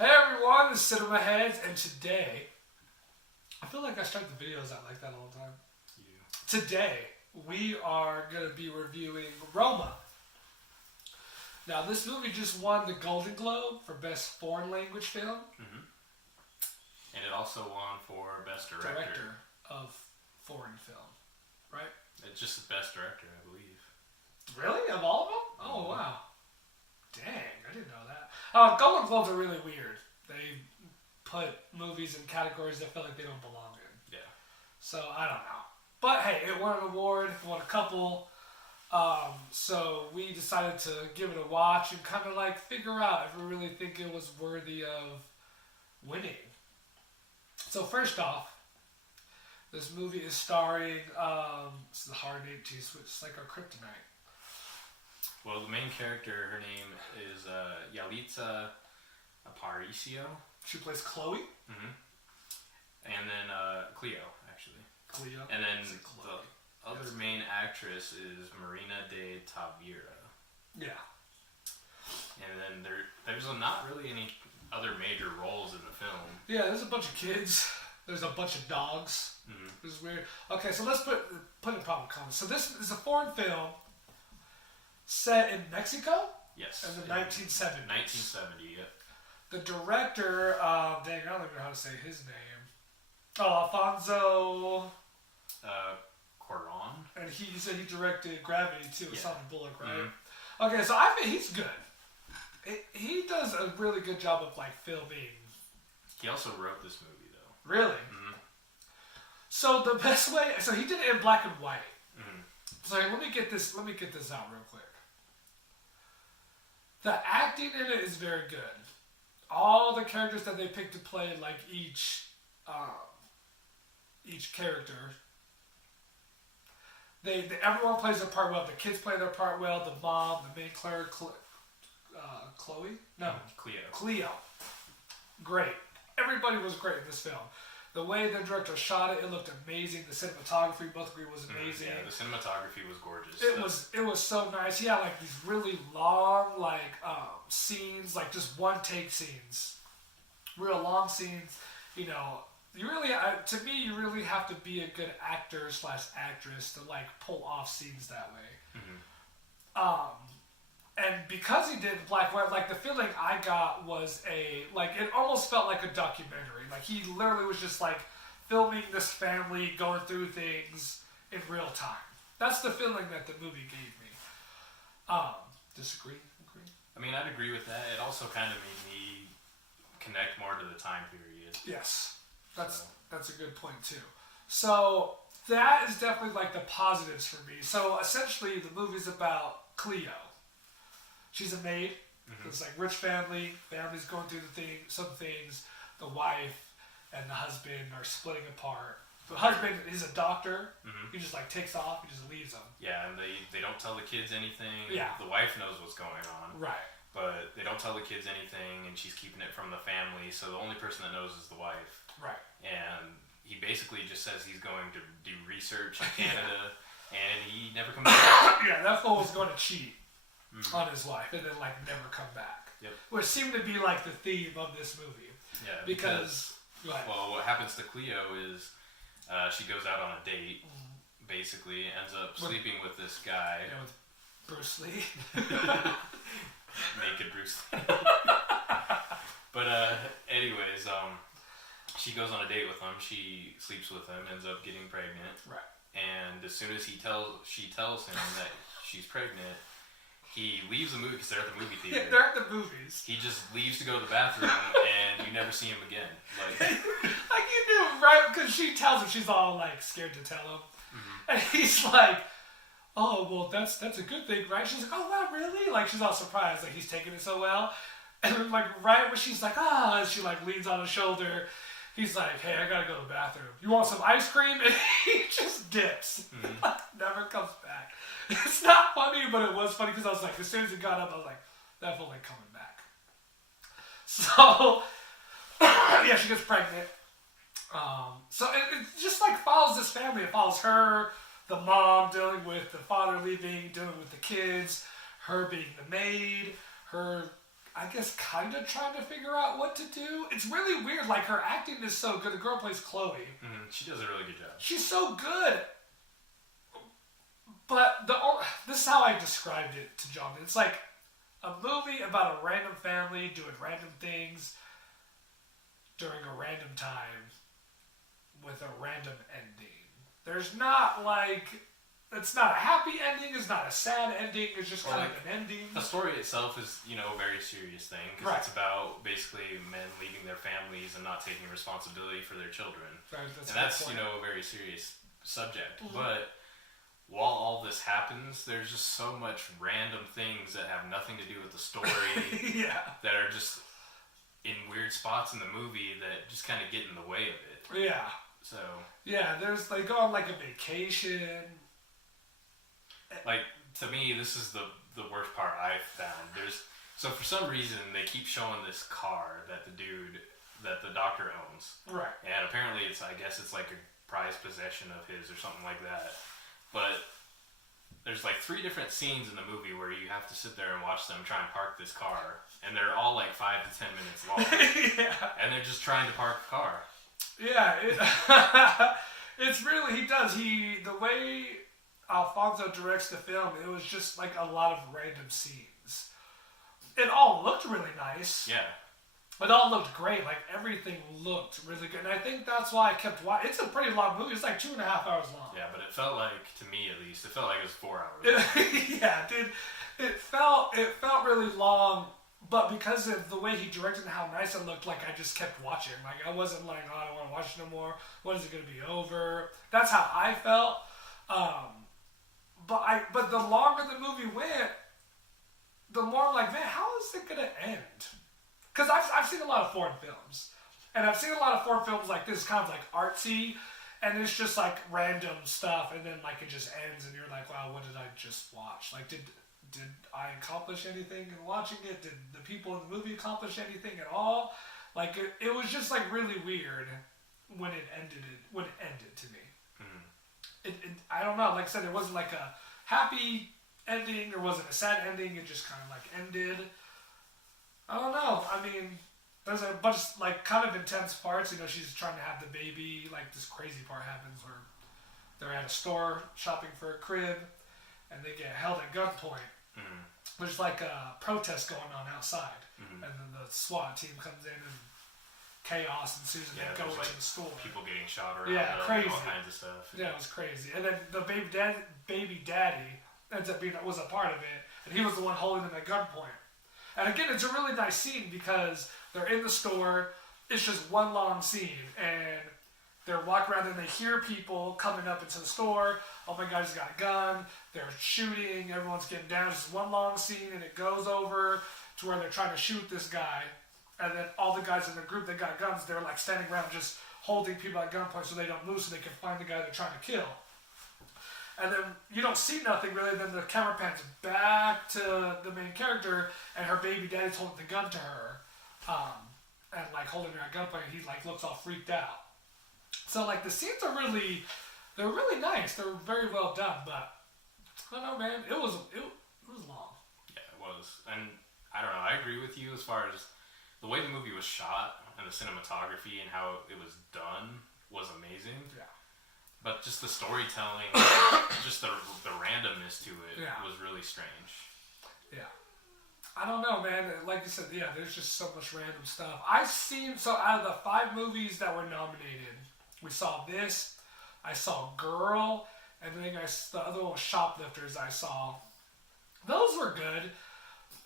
Hey everyone, this is Cinema Headz, and today, I feel like I start the videos out like that all the time. Yeah. Today, we are going to be reviewing Roma. Now, this movie just won the Golden Globe for Best Foreign Language Film. Mm-hmm. And it also won for Best Director of Foreign Film, right? It's just the Best Director, I believe. Really? Of all of them? Oh, wow. Dang, I didn't know that. Golden Globes are really weird. They put movies in categories that feel like they don't belong in. Yeah. So, I don't know. But hey, it won an award, it won a couple. So we decided to give it a watch and kind of like figure out if we really think it was worthy of winning. So first off, this movie is starring, this is a hard name to switch, it's like our kryptonite. Well, the main character, her name is Yalitza Aparicio. She plays Chloe. Mm-hmm. And then Cleo, actually. Cleo. And then the other main actress is Marina de Tavira. Yeah. And then there's not really any other major roles in the film. Yeah, there's a bunch of kids. There's a bunch of dogs. Mm-hmm. This is weird. Okay, so let's put in proper context. So this is a foreign film set in Mexico? Yes. In the 1970s. 1970, yeah. The director, dang, I don't even know how to say his name. Oh, Alfonso... Cuarón. And he said he directed Gravity too, with Sandra Bullock, right? Mm-hmm. Okay, so I think he's good. He does a really good job of like filming. He also wrote this movie though. Really? Mm-hmm. So the best way, so he did it in black and white. Mm-hmm. So let me get this out real quick. The acting in it is very good. All the characters that they picked to play like each character. Everyone plays their part well. The kids play their part well. The mom, the main character, Chloe? No. Cleo. Great. Everybody was great in this film. The way the director shot it looked amazing. The cinematography, both agree, was amazing. Yeah, the cinematography was gorgeous. It was so nice. He had like these really long scenes, like just one take scenes, real long scenes. You know. You really, to me, you really have to be a good actor / actress to like pull off scenes that way. Mm-hmm. And because he did black and white, like the feeling I got was it almost felt like a documentary. Like he literally was just like filming this family going through things in real time. That's the feeling that the movie gave me. Disagree? Agree? I mean, I'd agree with that. It also kind of made me connect more to the time period. Yes. That's a good point too. So that is definitely like the positives for me. So essentially, the movie's about Cleo. She's a maid. Mm-hmm. It's like rich family's going through some things. The wife and the husband are splitting apart. The husband is a doctor. Mm-hmm. He just like takes off. He just leaves them. Yeah, and they don't tell the kids anything. Yeah. The wife knows what's going on. Right. But they don't tell the kids anything, and she's keeping it from the family. So the only person that knows is the wife. Right. And he basically just says he's going to do research in Canada, and he never comes back. Yeah, that fool was going to cheat on his wife and then like never come back. Yep. Which seemed to be like the theme of this movie. Yeah. Because well, what happens to Cleo is she goes out on a date, basically ends up sleeping with this guy. Yeah, with Bruce Lee. Naked Bruce Lee. But anyways, she goes on a date with him. She sleeps with him, ends up getting pregnant. Right. And as soon as she tells him that she's pregnant, he leaves the movie because they're at the movie theater. Yeah, they're at the movies. He just leaves to go to the bathroom, and you never see him again. Like you knew, right? Because she tells him, she's all like scared to tell him, and he's like, "Oh, well, that's a good thing, right?" She's like, "Oh, wow, really?" Like she's all surprised, like he's taking it so well. And then, like right when she's like, and she like leans on his shoulder. He's like, "Hey, I gotta go to the bathroom. You want some ice cream?" And he just dips. Never comes back. It's not funny, but it was funny because I was like, as soon as he got up, I was like, that fool ain't coming back. So, yeah, she gets pregnant. So it just like follows this family. It follows her, the mom dealing with the father leaving, dealing with the kids, her being the maid, her I guess, kind of trying to figure out what to do. It's really weird. Like, her acting is so good. The girl plays Chloe. Mm-hmm. She does a really good job. She's so good. But this is how I described it to John. It's like a movie about a random family doing random things during a random time with a random ending. There's not like... It's not a happy ending. It's not a sad ending. It's just kind of an ending. The story itself is, a very serious thing because it's about basically men leaving their families and not taking responsibility for their children. That's a very serious subject. Mm-hmm. But while all this happens, there's just so much random things that have nothing to do with the story that are just in weird spots in the movie that just kind of get in the way of it. Yeah. So. Yeah, they go on like a vacation. Like, to me, this is the worst part I've found. So for some reason, they keep showing this car that the doctor owns. Right. And apparently I guess it's like a prized possession of his or something like that. But there's like 3 different scenes in the movie where you have to sit there and watch them try and park this car. And they're all like 5 to 10 minutes long. Yeah. And they're just trying to park the car. Yeah. It's really, he does. The way Alfonso directs the film, it was just like a lot of random scenes. It all looked really nice. Yeah. It all looked great. Like, everything looked really good. And I think that's why I kept watching. It's a pretty long movie. It's like 2.5 hours long. Yeah, but it felt like, to me at least, it felt like it was 4 hours. Yeah, dude. It felt really long, but because of the way he directed and how nice it looked, like, I just kept watching. Like, I wasn't like, oh, I don't want to watch it no more. When is it going to be over? That's how I felt. But the longer the movie went, the more I'm like, man, how is it going to end? Because I've seen a lot of foreign films. And I've seen a lot of foreign films like this, kind of like artsy. And it's just like random stuff. And then like it just ends and you're like, wow, what did I just watch? Like, did I accomplish anything in watching it? Did the people in the movie accomplish anything at all? Like, it was just like really weird when it ended to me. I don't know. Like I said, it wasn't like a happy ending. There wasn't a sad ending. It just kind of like ended. I don't know. I mean, there's a bunch of like kind of intense parts. She's trying to have the baby. Like, this crazy part happens where they're at a store shopping for a crib, and they get held at gunpoint. Mm-hmm. There's like a protest going on outside, and then the SWAT team comes in and chaos ensues, and they go into the store. People getting shot around, crazy, all kinds of stuff. Yeah, it was crazy. And then the baby daddy ends up was a part of it, and he was the one holding them at gunpoint. And again, it's a really nice scene because they're in the store. It's just one long scene, and they're walking around and they hear people coming up into the store. Oh my God, he's got a gun. They're shooting. Everyone's getting down. It's just one long scene, and it goes over to where they're trying to shoot this guy. And then all the guys in the group that got guns, they're like standing around just holding people at gunpoint so they don't move, so they can find the guy they're trying to kill. And then you don't see nothing really. Then the camera pans back to the main character, and her baby daddy's holding the gun to her, and like holding her at gunpoint. And he like looks all freaked out. So like the scenes are really nice. They're very well done. But I don't know, man. It was long. Yeah, it was. And I don't know. I agree with you as far as the way the movie was shot and the cinematography and how it was done was amazing. Yeah. But just the storytelling, just the randomness to it was really strange. Yeah. I don't know, man. Like you said, there's just so much random stuff. So out of the 5 movies that were nominated, we saw this, I saw Girl, and then the other one was Shoplifters I saw. Those were good.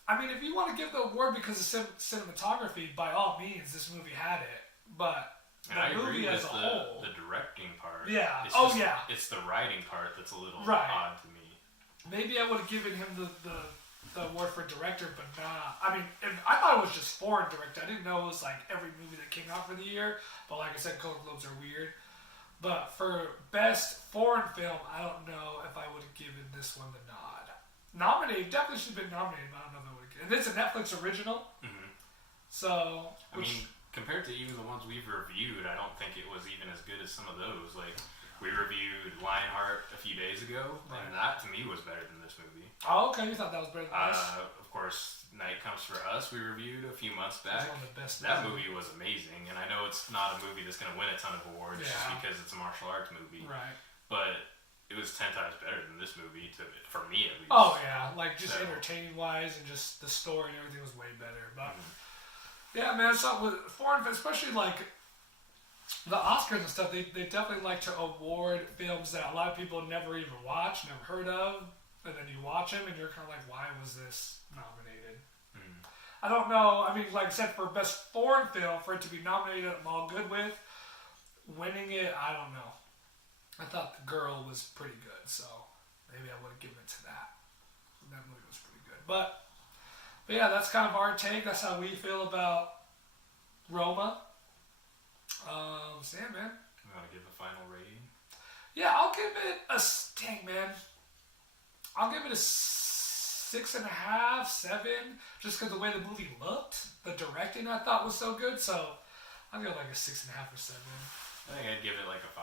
I mean, if you want to give the award because of cinematography, by all means, this movie had it. But the movie as a whole, the directing part. Yeah. It's the writing part that's a little odd to me. Maybe I would have given him the award for director, but not. I mean, I thought it was just foreign director. I didn't know it was like every movie that came out for the year. But like I said, Golden Globes are weird. But for best foreign film, I don't know if I would have given this one the nod. Nominated, definitely should have been nominated, but I don't know if I would have given. And it's a Netflix original. Mm-hmm. So, I mean, compared to even the ones we've reviewed, I don't think it was even as good as some of those. Like, we reviewed Lionheart a few days ago, and that to me was better than this movie. Oh, okay, you thought that was better than this? Of course, Night Comes for Us we reviewed a few months back. One of the best that movie was amazing, and I know it's not a movie that's going to win a ton of awards just because it's a martial arts movie. Right. But it was 10 times better than this movie, for me at least. Oh, yeah. Like, just entertaining-wise and just the story and everything was way better. But, yeah, man, so with foreign, especially, like, the Oscars and stuff, they definitely like to award films that a lot of people never even watched, never heard of, and then you watch them and you're kind of like, why was this nominated? I don't know. I mean, like I said, for Best Foreign Film, for it to be nominated, I'm all good with. Winning it, I don't know. I thought The Girl was pretty good, so maybe I would have given it to that. That movie was pretty good. But yeah, that's kind of our take. That's how we feel about Roma. So yeah, man. You want to give a final rating? Yeah, I'll give it a dang, man. I'll give it a 6.5, 7, just because the way the movie looked. The directing I thought was so good, so I'll give it like a 6.5 or 7. I think I'd give it like a 5.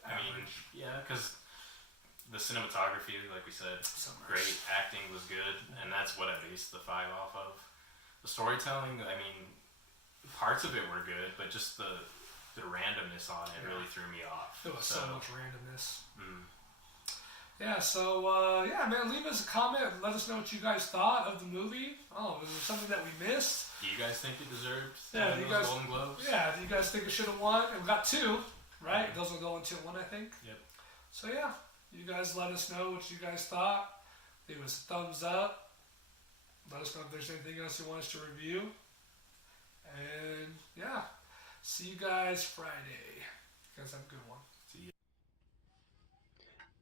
I mean, yeah, because the cinematography, like we said, great. Acting was good, and that's what I based the 5 off of. The storytelling, I mean, parts of it were good, but just the randomness on it really threw me off. There was so much randomness. Yeah, so, yeah, man, leave us a comment and let us know what you guys thought of the movie. Oh, was there something that we missed? Do you guys think it deserved those Golden Globes? Yeah, do you guys think it should have won? And we got 2, right? Those will go into 1, I think. Yep. So, yeah, you guys let us know what you guys thought. Leave us a thumbs up. Let us know if there's anything else you want us to review. And, yeah, see you guys Friday. You guys have a good one. See you.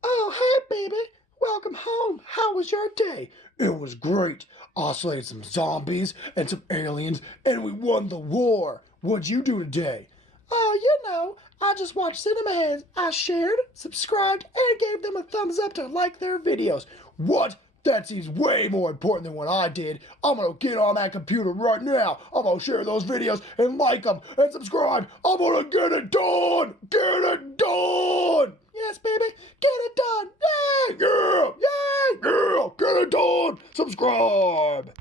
Oh, hey, baby. Welcome home. How was your day? It was great. I slayed some zombies and some aliens, and we won the war. What'd you do today? Oh, you know, I just watched Cinema Headz. I shared, subscribed, and gave them a thumbs up to like their videos. What? That seems way more important than what I did. I'm gonna get on that computer right now. I'm gonna share those videos and like them and subscribe. I'm gonna get it done. Get it done. Yes, baby. Get it done. Yeah, yeah, yeah, yeah. Get it done. Subscribe.